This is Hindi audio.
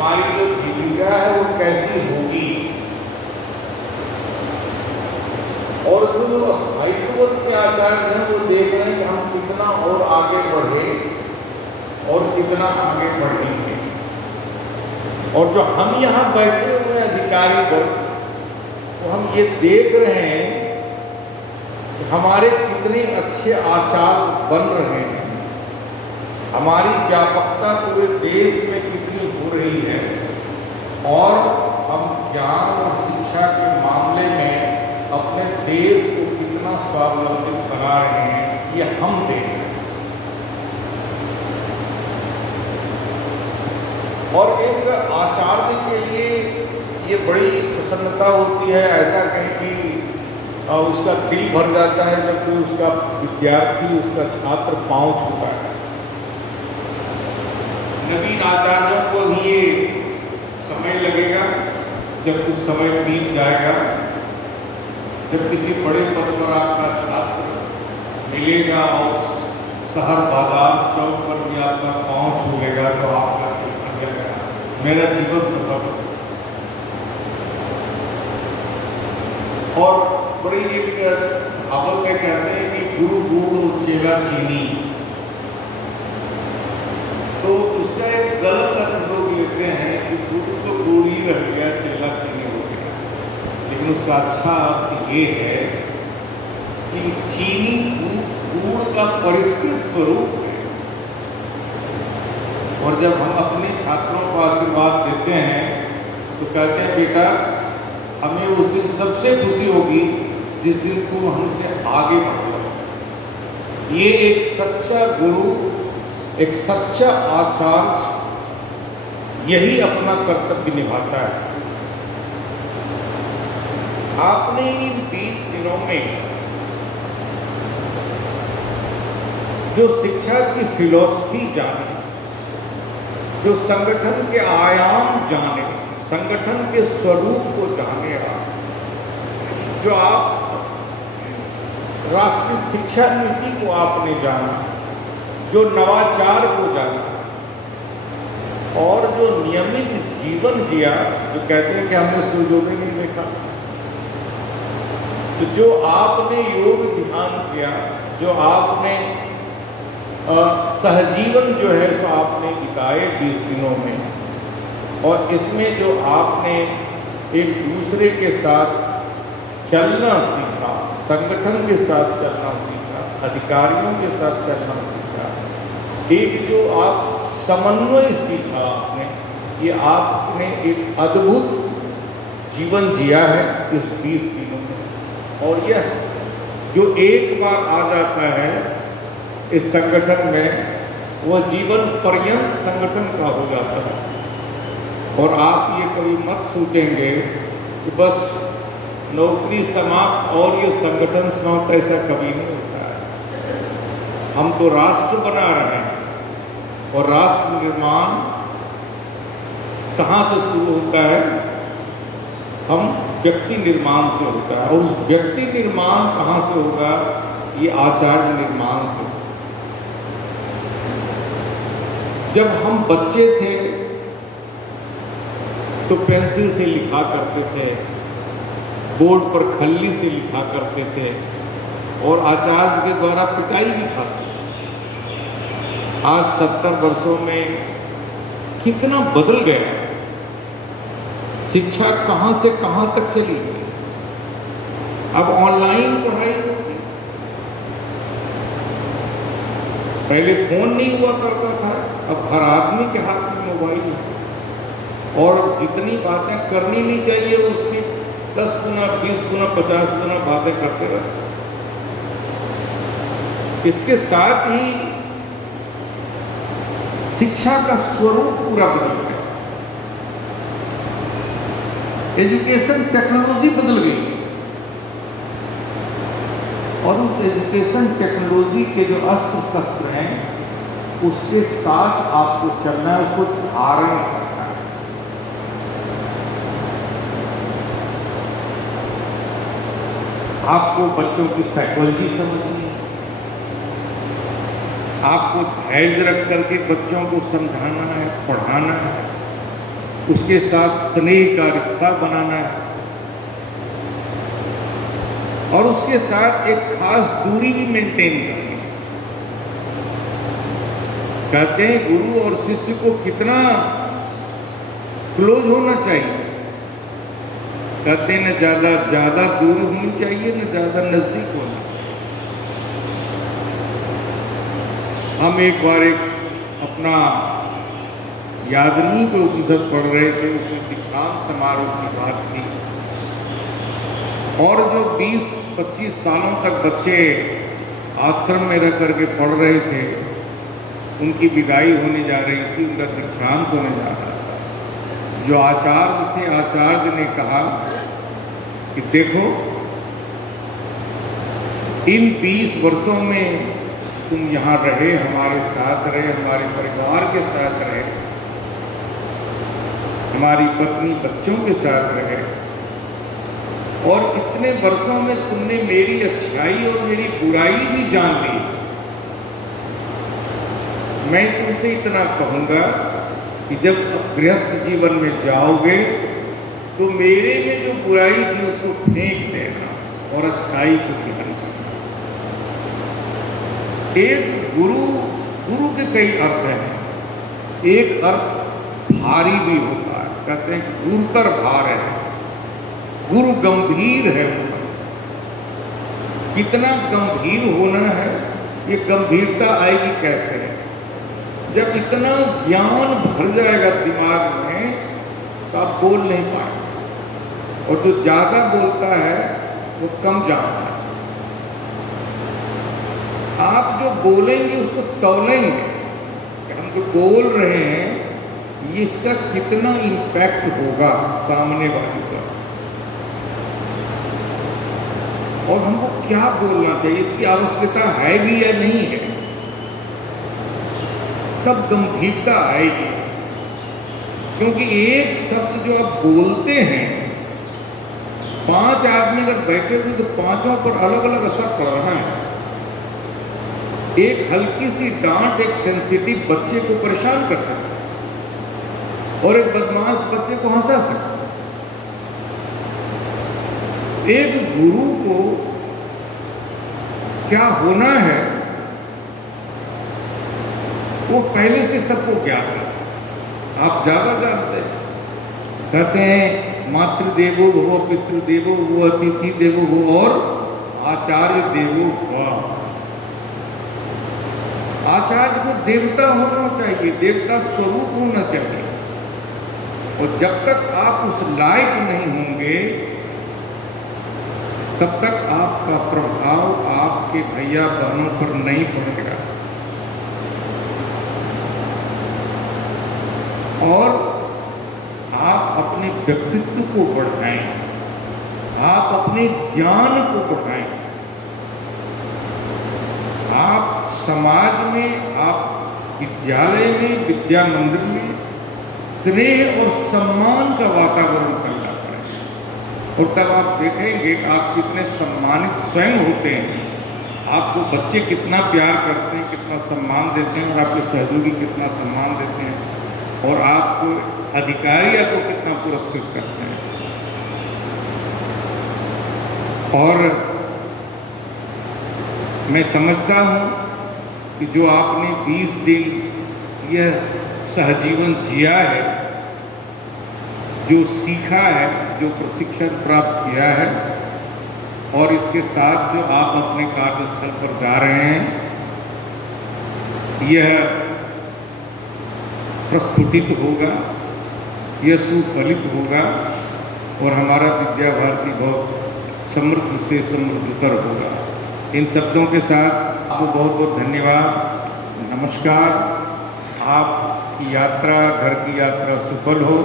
हमारी जो जीविका है वो कैसी होगी, और जो स्थायित्व के आचार्य हैं वो देख रहे हैं कि हम कितना और आगे बढ़े और कितना आगे बढ़ेंगे। और जो हम यहाँ बैठे हुए अधिकारी वर्ग, तो हम ये देख रहे हैं कि हमारे कितने अच्छे आचार बन रहे हैं, हमारी व्यापकता पूरे देश में कितनी हो रही है, और हम ज्ञान और शिक्षा के मामले में अपने देश को कितना स्वावलंबी बना रहे हैं, ये हम देख रहे हैं। और एक आचार्य के लिए ये बड़ी प्रसन्नता होती है, ऐसा कहें कि उसका दिल भर जाता है जब कोई उसका विद्यार्थी, उसका छात्र पाँव छूता है। नवीन आचार्यों को भी ये समय लगेगा, जब कुछ समय बीत जाएगा, जब किसी बड़े पद पर आपका छात्र मिलेगा और शहर बाजार चौक पर भी आपका पाँव छूलेगा, तो आपका मेरा जीवन सफल। और बड़ी एक कहावत में कहते हैं कि गुरु गुड़ चेला चीनी, तो उसका एक गलत अर्थ लोग लेते हैं कि गुरु तो गुड़ ही रह गया, चेला चीनी हो गया। लेकिन उसका अच्छा अर्थ ये है कि चीनी गुड़ का परिष्कृत स्वरूप है। और जब हम अपने छात्रों को आशीर्वाद देते हैं तो कहते हैं, बेटा हमें उस दिन सबसे खुशी होगी जिस दिन तुम हमसे आगे बढ़ो। ये एक सच्चा गुरु, एक सच्चा आचार्य यही अपना कर्तव्य निभाता है। आपने इन 20 दिनों में जो शिक्षा की फिलॉसफी जानी, जो संगठन के आयाम जाने, संगठन के स्वरूप को जाने, जो आप राष्ट्रीय शिक्षा नीति को आपने जाना, जो नवाचार को जाना, और जो नियमित जीवन जिया, जो कहते हैं कि हमने सूर्योदय नहीं देखा, तो जो आपने योग ध्यान किया, जो आपने सहजीवन जो है सो आपने बिताए 20 दिनों में, और इसमें जो आपने एक दूसरे के साथ चलना सीखा, संगठन के साथ चलना सीखा, अधिकारियों के साथ चलना सीखा, एक जो आप समन्वय सीखा आपने, ये आपने एक अद्भुत जीवन जिया है इस 20 दिनों में। और यह जो एक बार आ जाता है इस संगठन में, वह जीवन पर्यंत संगठन का हो जाता है। और आप ये कभी मत सोचेंगे कि बस नौकरी समाप्त और ये संगठन समाप्त, ऐसा कभी नहीं होता है। हम तो राष्ट्र बना रहे हैं, और राष्ट्र निर्माण कहाँ से शुरू होता है? हम व्यक्ति निर्माण से होता है। और उस व्यक्ति निर्माण कहाँ से होगा? ये आचार्य निर्माण से। जब हम बच्चे थे तो पेंसिल से लिखा करते थे, बोर्ड पर खल्ली से लिखा करते थे, और आचार्य के द्वारा पिटाई भी खाते थे। आज 70 वर्षों में कितना बदल गया, शिक्षा कहाँ से कहाँ तक चली गई। अब ऑनलाइन पढ़ाई होती, पहले फोन नहीं हुआ करता था, अब हर आदमी के हाथ में मोबाइल है, और जितनी बातें करनी नहीं चाहिए उससे 10 गुना, 20 गुना, 50 गुना बातें करते रहते। इसके साथ ही शिक्षा का स्वरूप पूरा बदल गया, एजुकेशन टेक्नोलॉजी बदल गई, और उस एजुकेशन टेक्नोलॉजी के जो अस्त्र शस्त्र हैं उसके साथ आपको चलना है, उसको धारण करना है। आपको बच्चों की साइकोलॉजी समझनी है, आपको धैर्य रख करके बच्चों को समझाना है, पढ़ाना है, उसके साथ स्नेह का रिश्ता बनाना है और उसके साथ एक खास दूरी भी मेंटेन करनी है। कहते हैं गुरु और शिष्य को कितना क्लोज होना चाहिए। कहते हैं न ज्यादा दूर होनी चाहिए, न ज्यादा नजदीक होना। हम एक बार एक अपना यादनी को उपनिषद पढ़ रहे थे, उसमें दीक्षांत समारोह की बात थी और जो 20-25 सालों तक बच्चे आश्रम में रह करके पढ़ रहे थे, उनकी विदाई होने जा रही थी, उनका दीक्षांत होने जा रहा था। जो आचार्य थे, आचार्य ने कहा कि देखो, इन 20 वर्षों में तुम यहाँ रहे, हमारे साथ रहे, हमारे परिवार के साथ रहे, हमारी पत्नी बच्चों के साथ रहे और इतने वर्षों में तुमने मेरी अच्छाई और मेरी बुराई भी जान ली। मैं तुमसे इतना कहूँगा कि जब गृहस्थ जीवन में जाओगे तो मेरे में जो बुराई थी उसको फेंक देना और अच्छाई को ध्यान करना। एक गुरु के कई अर्थ हैं। एक अर्थ भारी भी होता है, कहते हैं कि गुरुतर भार है, गुरु गंभीर है। कितना गंभीर होना है, ये गंभीरता आएगी कैसे है? जब इतना ज्ञान भर जाएगा दिमाग में तो आप बोल नहीं पाएंगे और जो ज्यादा बोलता है वो कम जानता है। आप जो बोलेंगे उसको तौलेंगे कि हम जो बोल रहे हैं इसका कितना इम्पैक्ट होगा सामने वाले का और हमको क्या बोलना चाहिए, इसकी आवश्यकता है भी या नहीं है। तब गंभीरता आएगी, क्योंकि एक शब्द जो आप बोलते हैं, 5 आदमी अगर बैठे हुए तो पांचों पर अलग अलग असर पड़ रहा है। एक हल्की सी डांट एक सेंसिटिव बच्चे को परेशान कर सकता है और एक बदमाश बच्चे को हंसा सकता है। एक गुरु को क्या होना है वो पहले से सबको ज्ञात है, आप ज्यादा जानते हैं। कहते हैं मातृदेवो भव, पितृदेवो भव, अतिथि देवो भव और आचार्य देवो भव। आचार्य को देवता होना चाहिए, देवता स्वरूप होना चाहिए और जब तक आप उस लायक नहीं होंगे तब तक आपका प्रभाव आपके भैया बहनों पर नहीं पड़ेगा। और आप अपने व्यक्तित्व को बढ़ाएं, आप अपने ज्ञान को बढ़ाएं, आप समाज में, आप विद्यालय में, विद्या मंदिर में स्नेह और सम्मान का वातावरण पैदा करें और तब आप देखेंगे कि आप कितने सम्मानित स्वयं होते हैं। आपको बच्चे कितना प्यार करते हैं, कितना सम्मान देते हैं और आपके सहयोगी कितना सम्मान देते हैं और आपको अधिकारी आपको कितना पुरस्कृत करते हैं। और मैं समझता हूँ कि जो आपने 20 दिन यह सहजीवन जिया है, जो सीखा है, जो प्रशिक्षण प्राप्त किया है और इसके साथ जो आप अपने कार्यस्थल पर जा रहे हैं, यह प्रस्फुटित होगा, यह सुफलित होगा और हमारा विद्या भारती बहुत समृद्ध से समृद्धतर होगा। इन शब्दों के साथ आपको बहुत बहुत धन्यवाद, नमस्कार। आपकी यात्रा, घर की यात्रा सफल हो।